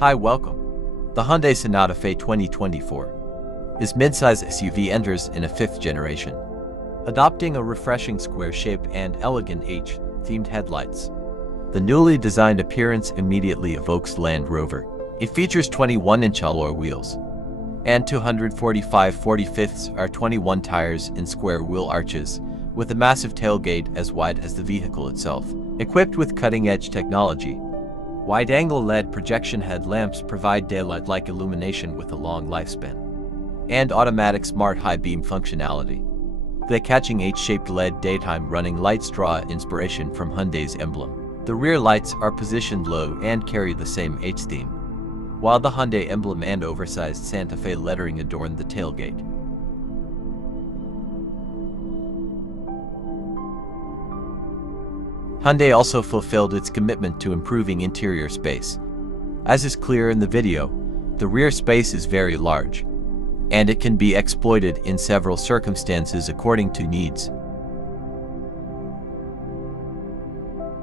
Hi, welcome. The Hyundai Sonata Fe 2024. This midsize SUV enters in a fifth generation, adopting a refreshing square shape and elegant H-themed headlights. The newly designed appearance immediately evokes Land Rover. It features 21-inch alloy wheels and 245/45 or 21 tires in square wheel arches, with a massive tailgate as wide as the vehicle itself. Equipped with cutting-edge technology, wide-angle LED projection headlamps provide daylight-like illumination with a long lifespan, and automatic smart high-beam functionality. The catching H-shaped LED daytime running lights draw inspiration from Hyundai's emblem. The rear lights are positioned low and carry the same H-theme, while the Hyundai emblem and oversized Santa Fe lettering adorn the tailgate. Hyundai also fulfilled its commitment to improving interior space. As is clear in the video, the rear space is very large, and it can be exploited in several circumstances according to needs.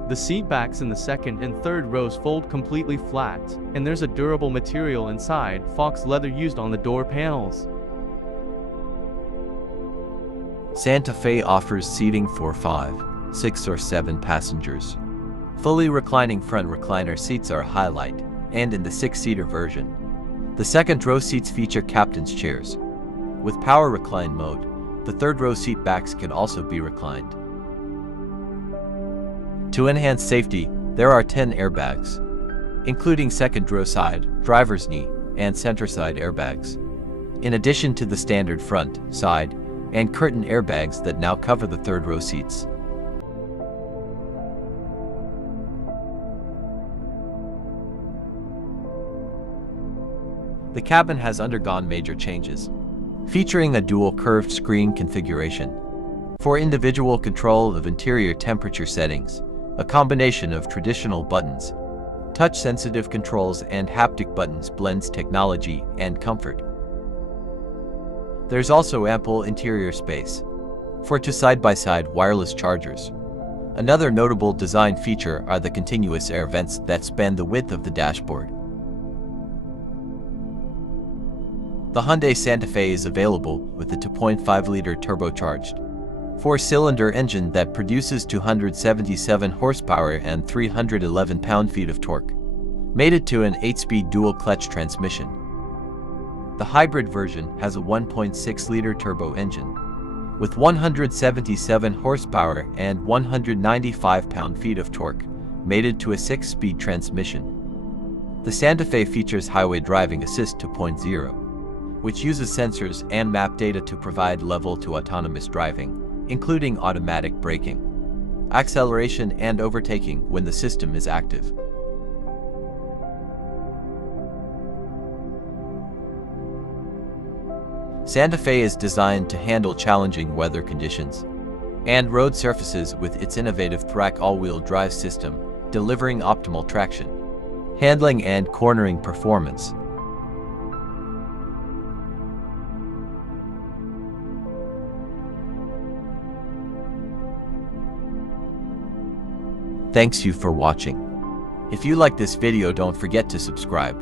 The seat backs in the second and third rows fold completely flat, and there's a durable material inside, fox leather used on the door panels. Santa Fe offers seating for 5, 6 or 7 passengers. Fully reclining front recliner seats are a highlight, and in the 6-seater version, the second row seats feature captain's chairs. With power recline mode, the third row seat backs can also be reclined. To enhance safety, there are 10 airbags, including second row side, driver's knee, and center side airbags, in addition to the standard front, side, and curtain airbags that now cover the third row seats. The cabin has undergone major changes, featuring a dual curved screen configuration for individual control of interior temperature settings, a combination of traditional buttons, touch-sensitive controls, and haptic buttons blends technology and comfort. There's also ample interior space for 2 side-by-side wireless chargers. Another notable design feature are the continuous air vents that span the width of the dashboard. The Hyundai Santa Fe is available with a 2.5-liter turbocharged 4-cylinder engine that produces 277 horsepower and 311 pound-feet of torque, mated to an 8-speed dual-clutch transmission. The hybrid version has a 1.6-liter turbo engine with 177 horsepower and 195 pound-feet of torque, mated to a 6-speed transmission. The Santa Fe features Highway Driving Assist 2.0, which uses sensors and map data to provide level to autonomous driving, including automatic braking, acceleration, and overtaking when the system is active. Santa Fe is designed to handle challenging weather conditions and road surfaces with its innovative Thrac all-wheel drive system, delivering optimal traction, handling, and cornering performance. Thanks you for watching. If you like this video, don't forget to subscribe.